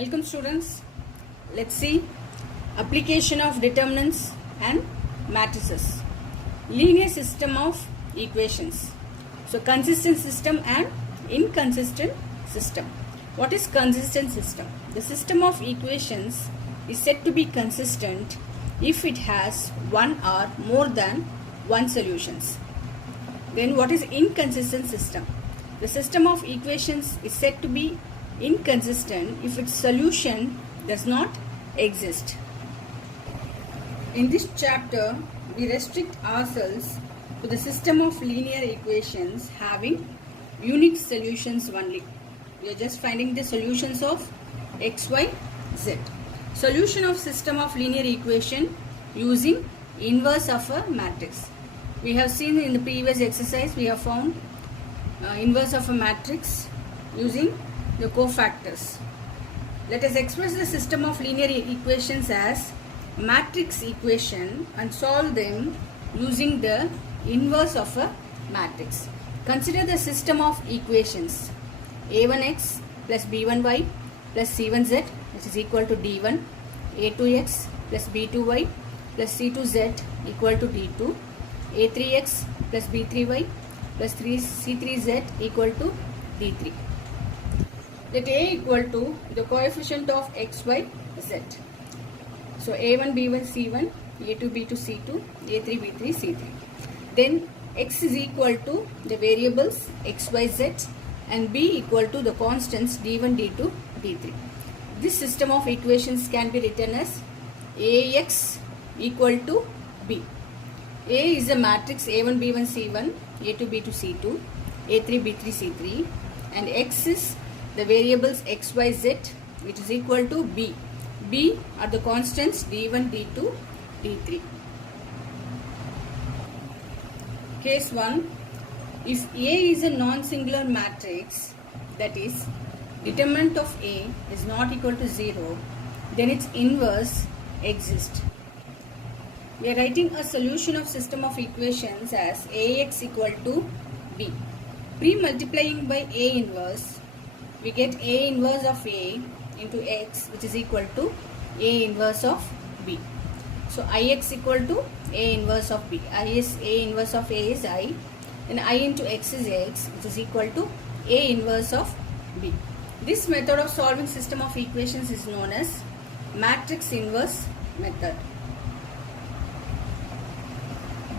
Welcome students. Let's see application of determinants and matrices. Linear system of equations. So consistent system and inconsistent system. What is consistent system? The system of equations is said to be consistent if it has one or more than one solutions. Then what is inconsistent system? The system of equations is said to be inconsistent if its solution does not exist. In this chapter, we restrict ourselves to the system of linear equations having unique solutions only. We are just finding the solutions of x, y, z. Solution of system of linear equation using inverse of a matrix. We have seen in the previous exercise, we have found inverse of a matrix using the cofactors. Let us express the system of linear equations as matrix equation and solve them using the inverse of a matrix. Consider the system of equations a1x plus b1y plus c1z, which is equal to d1, a2x plus b2y plus c2z equal to d2, a3x plus b3y plus c3z equal to d3. Let a equal to the coefficient of x, y, z. So a1, b1, c1, a2, b2, c2, a3, b3, c3. Then x is equal to the variables x, y, z and b equal to the constants d1, d2, d3. This system of equations can be written as ax equal to b. A is a matrix a1, b1, c1, a2, b2, c2, a3, b3, c3 and x is the variables x, y, z which is equal to b. B are the constants d1, d2, d3. Case 1. If A is a non-singular matrix, that is, determinant of A is not equal to 0, then its inverse exists. We are writing a solution of system of equations as Ax equal to B. Pre-multiplying by A inverse, we get A inverse of A into x, which is equal to A inverse of B. So Ix equal to A inverse of B. A inverse of A is I. And I into x is x, which is equal to A inverse of B. This method of solving system of equations is known as matrix inverse method.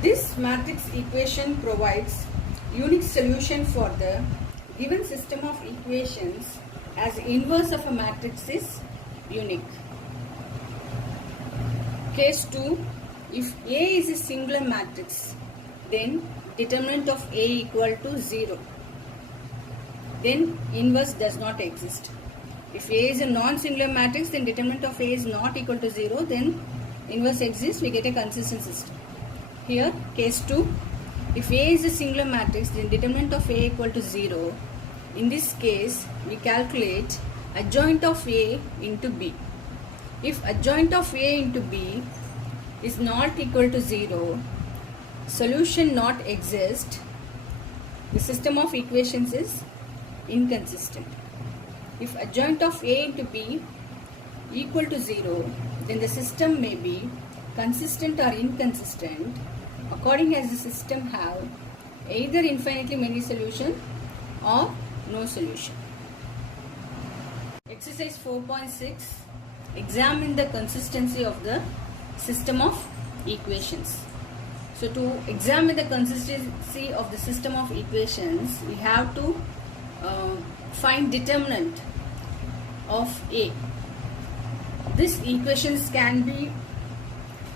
This matrix equation provides unique solution for the given system of equations as inverse of a matrix is unique. Case 2. If A is a singular matrix, then determinant of A equal to 0. Then inverse does not exist. If A is a non-singular matrix, then determinant of A is not equal to 0, then inverse exists, we get a consistent system. Here, case 2. If A is a singular matrix, then determinant of A equal to 0. In this case, we calculate adjoint of A into B. If adjoint of A into B is not equal to 0, solution not exist, the system of equations is inconsistent. If adjoint of A into B equal to 0, then the system may be consistent or inconsistent according as the system have either infinitely many solution or no solution. Exercise 4.6. Examine the consistency of the system of equations. So to examine the consistency of the system of equations, we have to find determinant of A. These equations can be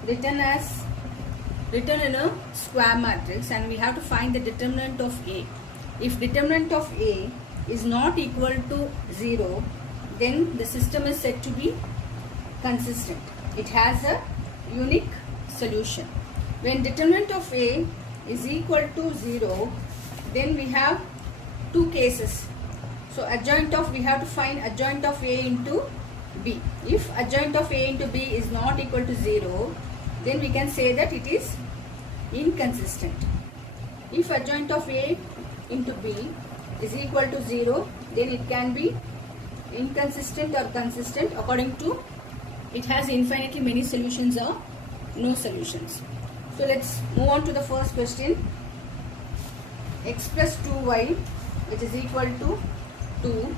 written in a square matrix and we have to find the determinant of A. If determinant of A is not equal to 0, then the system is said to be consistent. It has a unique solution. When determinant of A is equal to 0, then we have two cases. So we have to find adjoint of A into B. If adjoint of A into B is not equal to 0, then we can say that it is inconsistent. If adjoint of A into B is equal to 0, then it can be inconsistent or consistent according to it has infinitely many solutions or no solutions. So let's move on to the first question. X plus 2y which is equal to 2,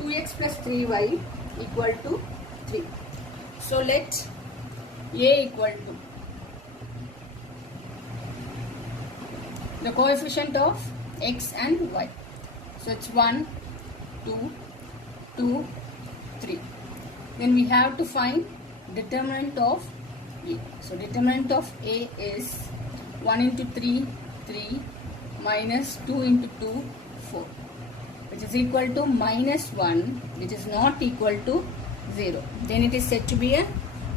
2x plus 3y equal to 3. So let a equal to the coefficient of x and y. So it's 1, 2, 2, 3. Then we have to find determinant of a. So determinant of a is 1 into 3, 3 minus 2 into 2, 4, which is equal to minus 1, which is not equal to 0. Then it is said to be a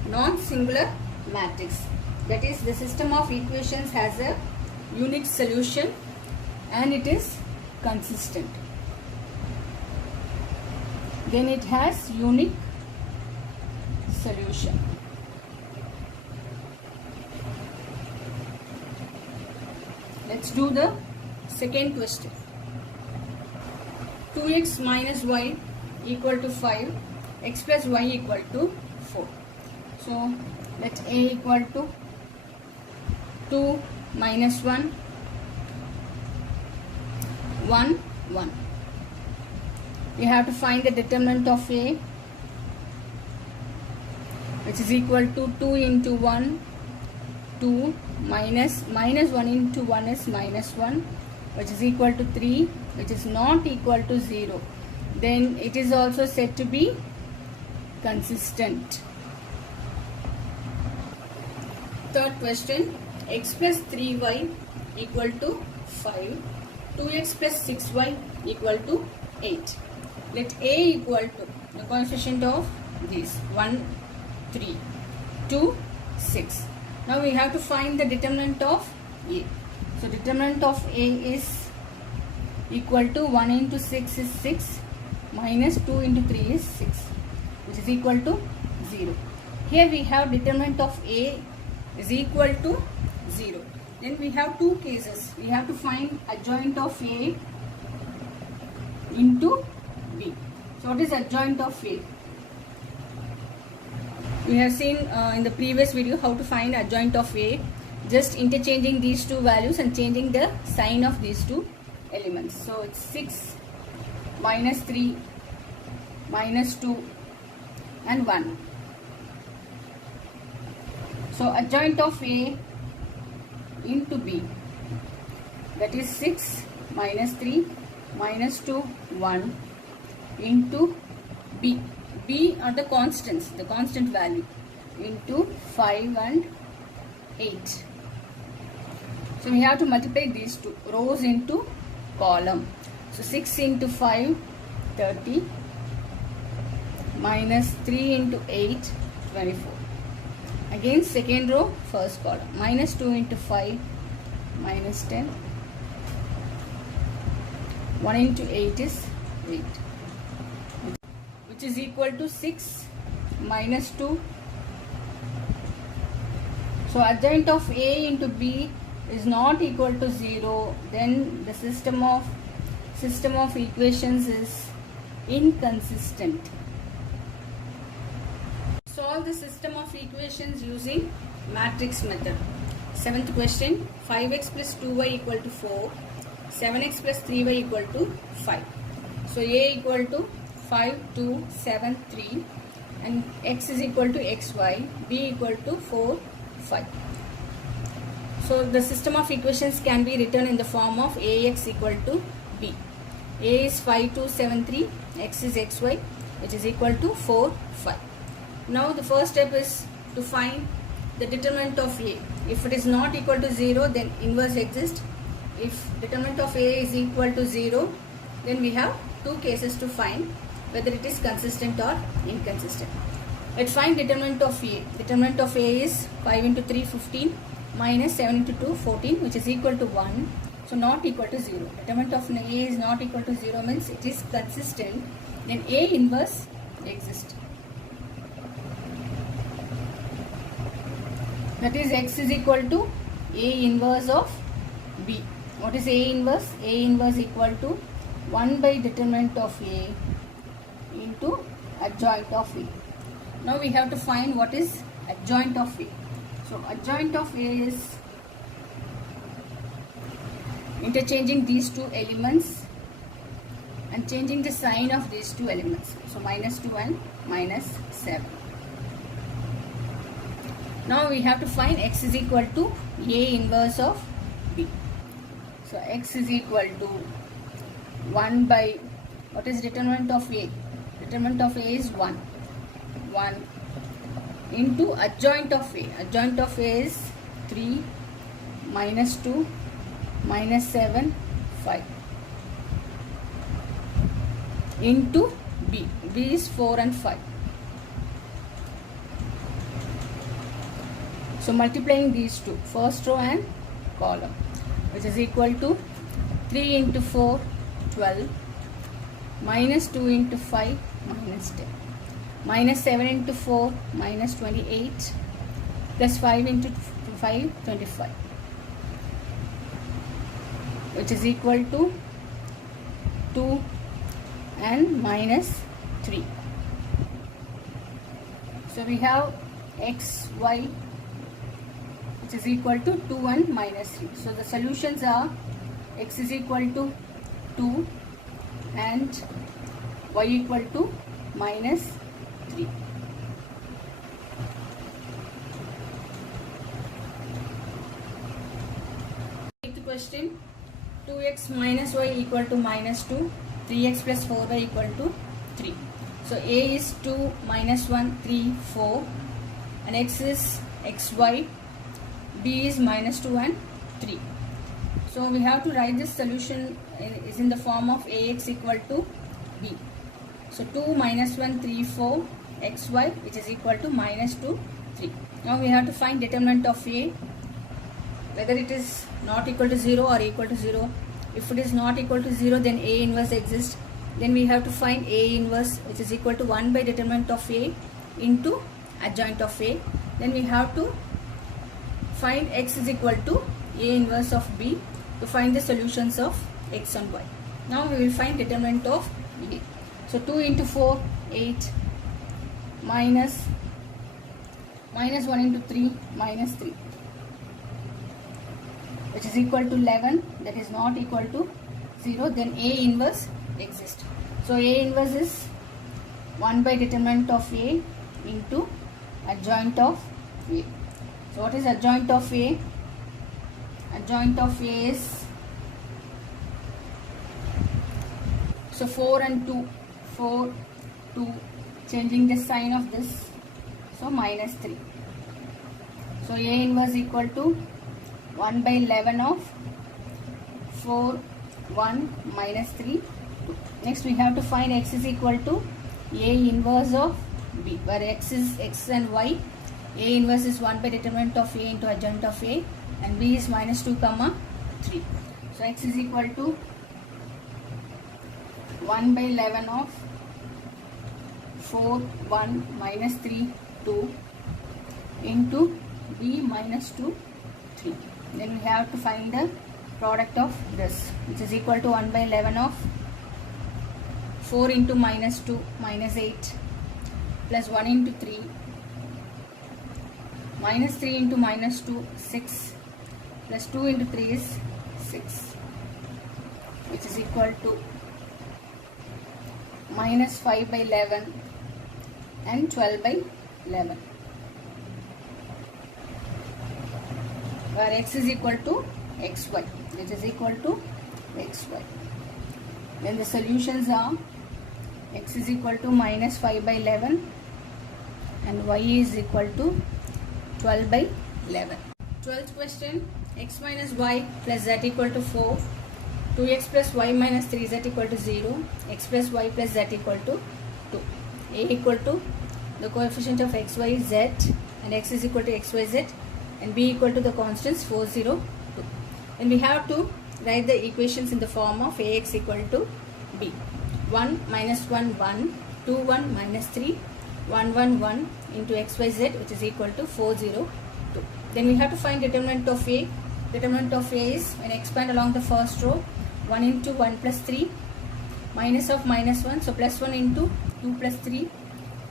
non-singular matrix. That is, the system of equations has a unique solution and it is consistent. Then it has unique solution. Let's do the second question. 2x minus y equal to 5, x plus y equal to 4. So let a equal to 2 minus 1, 1, 1. We have to find the determinant of a, which is equal to 2 into 1, 2 minus 1 into 1 is minus 1, which is equal to 3, which is not equal to 0. Then it is also said to be consistent. Third question. X plus 3y equal to 5, 2x plus 6y equal to 8. Let a equal to the coefficient of these 1, 3, 2, 6. Now we have to find the determinant of a. So determinant of a is equal to 1 into 6 is 6 minus 2 into 3 is 6, which is equal to 0. Here we have determinant of a is equal to 0. Then we have two cases. We have to find adjoint of a into b. So what is adjoint of a? We have seen in the previous video how to find adjoint of a, just interchanging these two values and changing the sign of these two elements. So it's 6 minus 3 minus 2 and 1. So adjoint of a into b, that is 6 minus 3 minus 2, 1 into b. B are the constants, the constant value, into 5 and 8. So we have to multiply these two rows into column. So 6 into 5, 30, minus 3 into 8, 24. Again second row, first column, minus 2 into 5, minus 10, 1 into 8 is 8, which is equal to 6 minus 2. So adjoint of a into b is not equal to 0, then the system of equations is inconsistent. Solve the system of equations using matrix method. Seventh question. 5x plus 2y equal to 4, 7x plus 3y equal to 5. So a equal to 5, 2, 7, 3 and x is equal to xy, b equal to 4, 5. So the system of equations can be written in the form of ax equal to b. A is 5, 2, 7, 3, x is xy, which is equal to 4, 5. Now the first step is to find the determinant of a. If it is not equal to 0, then inverse exists. If determinant of a is equal to 0, then we have two cases to find whether it is consistent or inconsistent. Let's find determinant of a. Determinant of a is 5 into 3, 15 minus 7 into 2, 14, which is equal to 1. So not equal to 0. Determinant of a is not equal to 0 means it is consistent. Then a inverse exists. That is x is equal to a inverse of b. What is a inverse? A inverse equal to 1 by determinant of a into adjoint of A. Now we have to find what is adjoint of A. So adjoint of A is interchanging these two elements and changing the sign of these two elements. So minus 2 and minus 7. Now we have to find x is equal to A inverse of B. So x is equal to 1 by, what is determinant of A? Determinant of A is 1. 1 into adjoint of A. Adjoint of A is 3 minus 2 minus 7 5 into B. B is 4 and 5. So multiplying these two, first row and column, which is equal to 3 into 4 12 minus 2 into 5 minus 10 minus 7 into 4 minus 28 plus 5 into 5 25, which is equal to 2 and minus 3. So we have x, y, which is equal to 2 and minus 3. So the solutions are x is equal to 2 and y equal to minus 3. Take the question. 2x minus y equal to minus 2, 3x plus 4y equal to 3. So A is 2 minus 1 3 4 and x is xy, B is minus 2 and 3. So we have to write this solution is in the form of Ax equal to B. So 2 minus 1 3 4 xy, which is equal to minus 2 3. Now we have to find determinant of A, whether it is not equal to 0 or equal to 0. If it is not equal to 0, then A inverse exists. Then we have to find A inverse, which is equal to 1 by determinant of A into adjoint of A. Then we have to find x is equal to A inverse of B to find the solutions of x and y. Now we will find determinant of A. So 2 into 4 8 minus 1 into 3 minus 3, which is equal to 11, that is not equal to 0, then A inverse exists. So A inverse is 1 by determinant of A into adjoint of A. So what is adjoint of A? Adjoint of A is, so 4 and 2, 4, 2, changing the sign of this, so minus 3. So A inverse equal to 1 by 11 of 4, 1 minus 3, 2. Next we have to find x is equal to A inverse of B, where x is x and y. A inverse is 1 by determinant of A into adjoint of A, and B is minus 2 comma 3. So x is equal to 1 by 11 of 4, 1 minus 3, 2 into B minus 2, 3. Then we have to find the product of this, which is equal to 1 by 11 of 4 into minus 2 minus 8 plus 1 into 3 minus 3 into minus 2 6 plus 2 into 3 is 6, which is equal to minus 5 by 11 and 12 by 11, where x is equal to xy, which is equal to xy. Then the solutions are x is equal to minus 5 by 11 and y is equal to 12 by 11. 12th question, x minus y plus z equal to 4, 2x plus y minus 3z equal to 0, x plus y plus z equal to 2. A equal to the coefficient of x, y, z, and x is equal to x, y, z, and b equal to the constants 4, 0, 2. And we have to write the equations in the form of Ax equal to b. 1 minus 1 1, 2 1 minus 3, 1 1 1 into xyz, which is equal to 4 0 2. Then we have to find determinant of A. Determinant of A is, when I expand along the first row, 1 into 1 plus 3 minus of minus 1, so plus 1 into 2 plus 3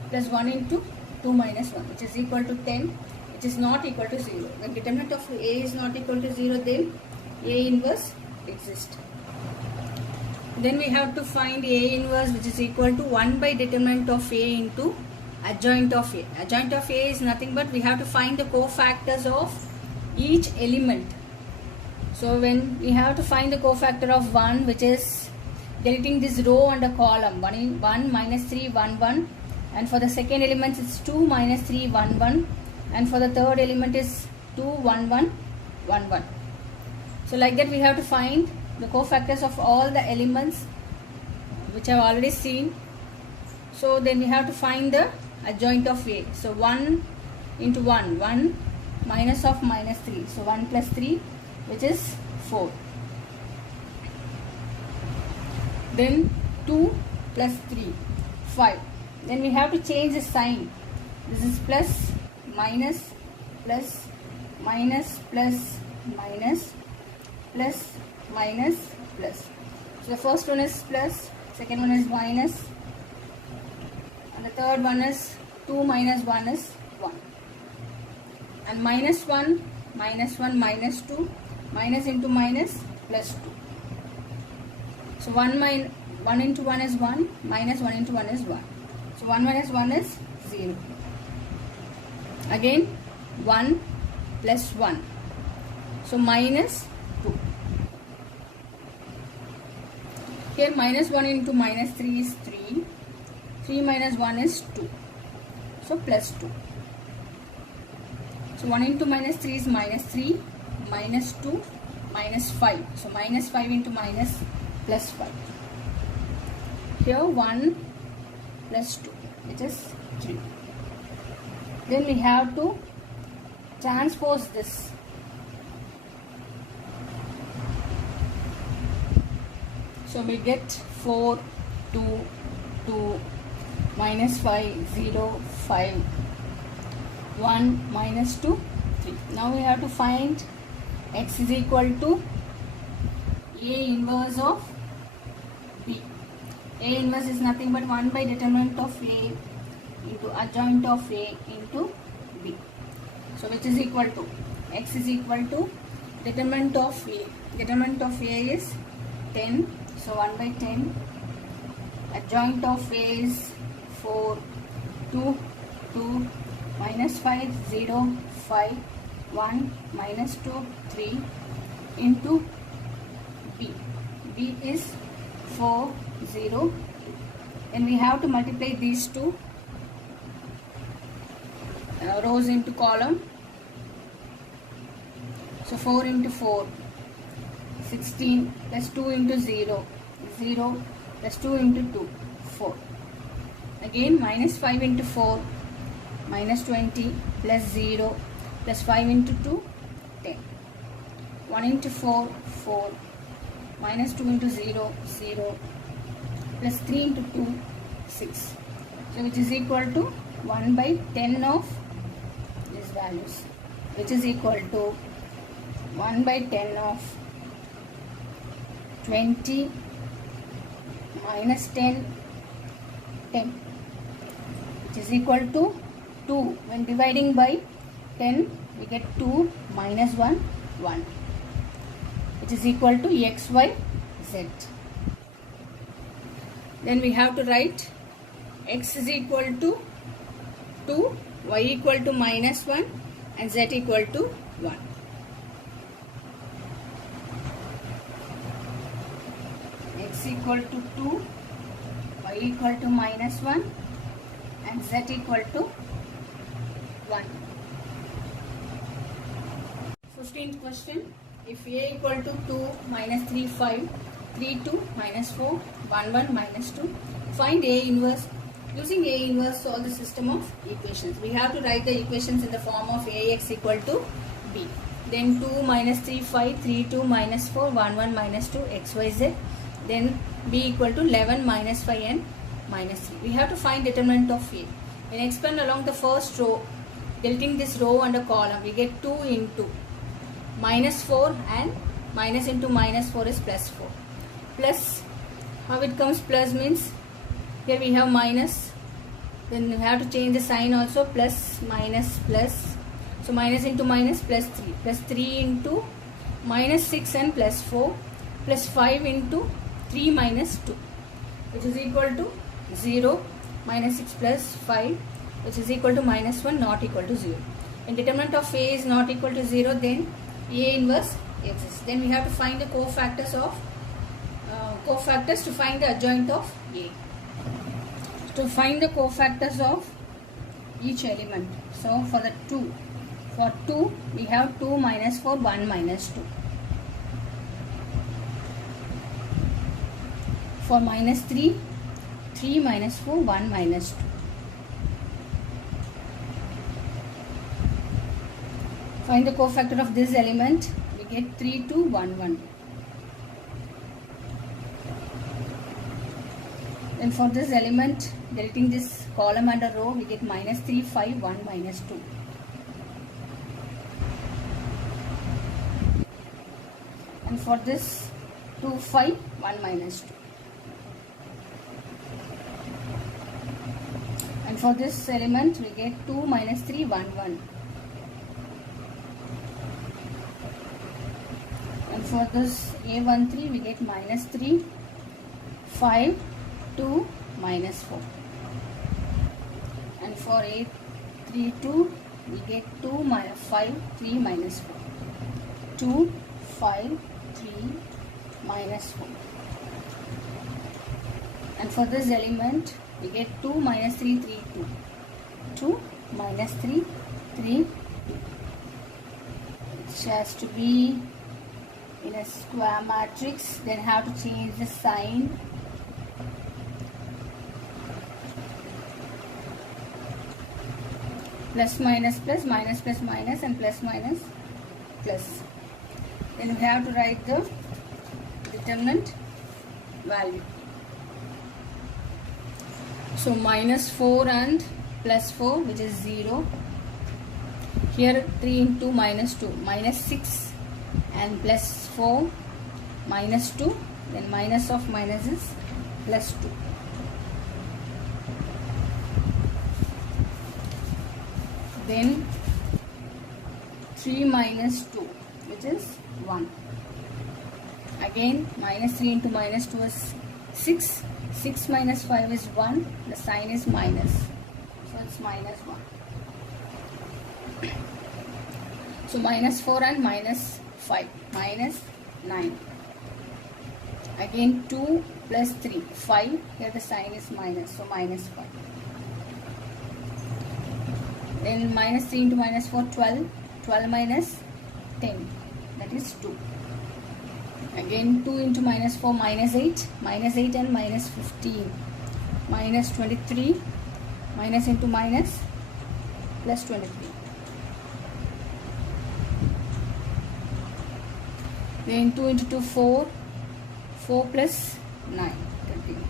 plus 1 into 2 minus 1, which is equal to 10, which is not equal to 0. When determinant of A is not equal to 0, then A inverse exists. Then we have to find A inverse, which is equal to 1 by determinant of A into adjoint of A. Adjoint of A is nothing but we have to find the cofactors of each element. So when we have to find the cofactor of 1, which is deleting this row and a column, 1 minus 3 1 1, and for the second element it's 2 minus 3 1 1, and for the third element is 2 1 1 1 1. So like that we have to find the cofactors of all the elements which I have already seen. So then we have to find the adjoint of A. So 1 into 1, 1 minus of minus 3. So 1 plus 3, which is 4. Then 2 plus 3, 5. Then we have to change the sign. This is plus, minus, plus, minus, plus, minus, plus, minus, plus. So the first one is plus, second one is minus, and the third one is 2 minus 1 is 1. And minus 1, minus 1, minus 2, minus into minus, plus 2. So 1 into 1 is 1, minus 1 into 1 is 1. So 1 minus 1 is 0. Again 1 plus 1. So minus 2. Here minus 1 into minus 3 is 3. 3 minus 1 is 2. So plus 2. So 1 into minus 3 is minus 3, minus 2, minus 5. So minus 5 into minus plus 5. Here 1 plus 2, which is 3. Then we have to transpose this. So we get 4, 2, 2, minus 5, 0, 5, 1, minus 2, 3. Now we have to find x is equal to A inverse of B. A inverse is nothing but 1 by determinant of A into adjoint of A into B. So which is equal to, x is equal to determinant of A. Determinant of A is 10. So 1 by 10. Adjoint of A is 4, 2, 2, minus 5, 0, 5, 1, minus 2, 3 into B. B is 4, 0. And we have to multiply these two rows into column. So 4 into 4, 16 plus 2 into 0, 0 plus 2 into 2, 4. Again minus 5 into 4, minus 20 plus 0 plus 5 into 2, 10. 1 into 4, 4, minus 2 into 0, 0, plus 3 into 2, 6. So which is equal to 1 by 10 of these values, which is equal to 1 by 10 of 20 minus 10, 10, which is equal to 2. When dividing by 10, we get 2 minus 1, 1, which is equal to x, y, z. Then we have to write x is equal to 2, y equal to minus 1, and z equal to 1. X equal to 2, y equal to minus 1, and z equal to 1. 15th question. If a equal to 2 minus 3, 5, 3, 2 minus 4, 1, 1 minus 2, find A inverse. Using A inverse, solve the system of equations. We have to write the equations in the form of Ax equal to B. Then 2 minus 3, 5, 3, 2 minus 4, 1, 1 minus 2, x, y, z. Then B equal to 11 minus 5 and minus 3. We have to find determinant of A. When expand along the first row, deleting this row and a column, we get 2 into minus 4, and minus into minus 4 is plus 4. Plus, how it comes plus means, here we have minus, Then you have to change the sign also, plus minus plus. So minus into minus, plus 3. Plus 3 into minus 6 and plus 4. Plus 5 into 3 minus 2. Which is equal to 0. Minus 6 plus 5. Which is equal to minus 1, not equal to 0. When determinant of A is not equal to 0, then A inverse exists. Then we have to find the cofactors to find the adjoint of A. To find the cofactors of each element. So for 2 we have 2 minus 4, 1 minus 2. For minus 3, 3 minus 4, 1 minus 2. Find the cofactor of this element. We get 3, 2, 1, 1. Then for this element, deleting this column and a row, we get minus 3, 5, 1, minus 2. And for this 2, 5, 1, minus 2. And for this element, we get 2, minus 3, 1, 1. And for this A13, we get minus 3, 5, 2, minus 4. And for A32, we get 2, minus 5, 3, minus 4. 2, 5, 3, minus 4. And for this element, we get 2, minus 3, 3, 2. 2, minus 3, 3, 2. Which has to be in a square matrix. Then have to change the sign. Plus minus plus, minus plus minus, and plus minus plus. Then we have to write the determinant value. So minus 4 and plus 4, which is 0. Here 3 into minus 2, minus 6 and plus 4, minus 2. Then minus of minus is plus 2. Then 3 minus 2, which is 1. Again minus 3 into minus 2 is 6. 6 minus 5 is 1. The sign is minus. So it's minus 1. So minus 4 and minus 5. Minus 9. Again 2 plus 3. 5. Here the sign is minus. So minus 5. Then minus 3 into minus 4, 12. 12 minus 10. That is 2. Again 2 into minus 4, minus 8. Minus 8 and minus 15. Minus 23. Minus into minus, plus 23. Then 2 into 2, 4. 4 plus 9. 13.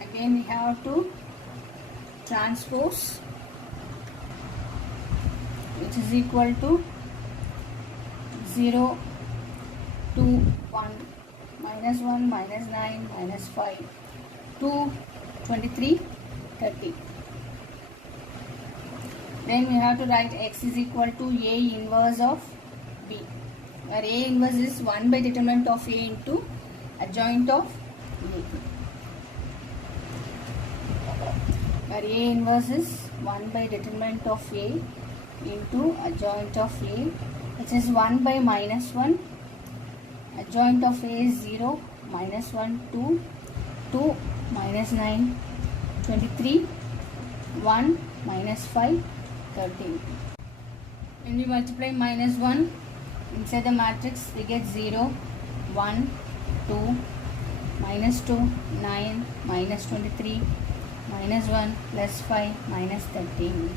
Again we have to transpose, which is equal to 0, 2, 1, minus 1, minus 9, minus 5, 2, 23, 30. Then we have to write x is equal to A inverse of B, where A inverse is 1 by determinant of A into adjoint of A. Where A inverse is 1 by determinant of A into adjoint of A, which is 1 by minus 1. Adjoint of A is 0, minus 1, 2, 2, minus 9, 23, 1, minus 5, 13. When we multiply minus 1 inside the matrix, we get 0, 1, 2, minus 2, 9, minus 23, minus 1, plus 5, minus 13.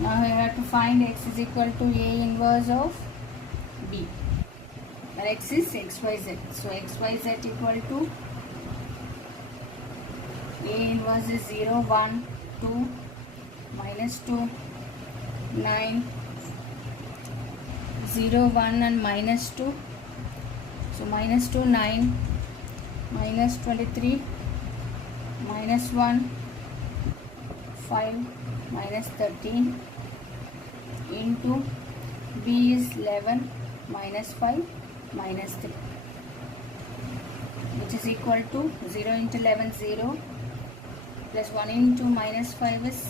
Now we have to find x is equal to A inverse of B, where x is xyz. So xyz equal to A inverse is 0, 1, 2, minus 2, 9, 0, 1 and minus 2. So minus 2, 9, minus 23, minus 1, 5 minus 13 into b is 11 minus 5 minus 3, which is equal to 0 into 11 0 plus 1 into minus 5 is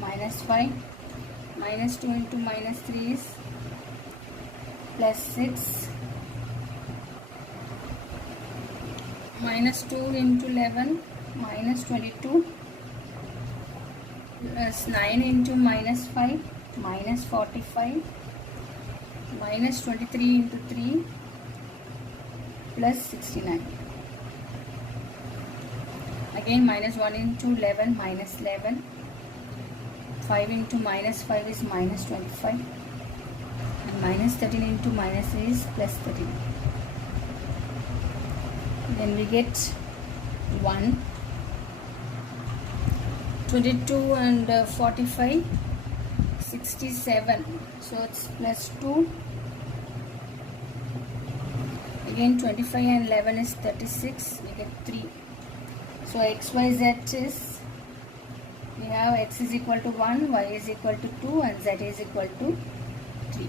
minus 5, minus 2 into minus 3 is plus 6, minus 2 into 11 minus 22 plus 9 into minus 5 minus 45, minus 23 into 3 plus 69. Again minus 1 into 11 minus 11, 5 into minus 5 is minus 25, and minus 13 into minus 3 is plus 13. Then we get 1, 22 and 45, 67, so it's plus 2. Again 25 and 11 is 36, we get 3. So x, y, z is, we have x is equal to 1, y is equal to 2 and z is equal to 3.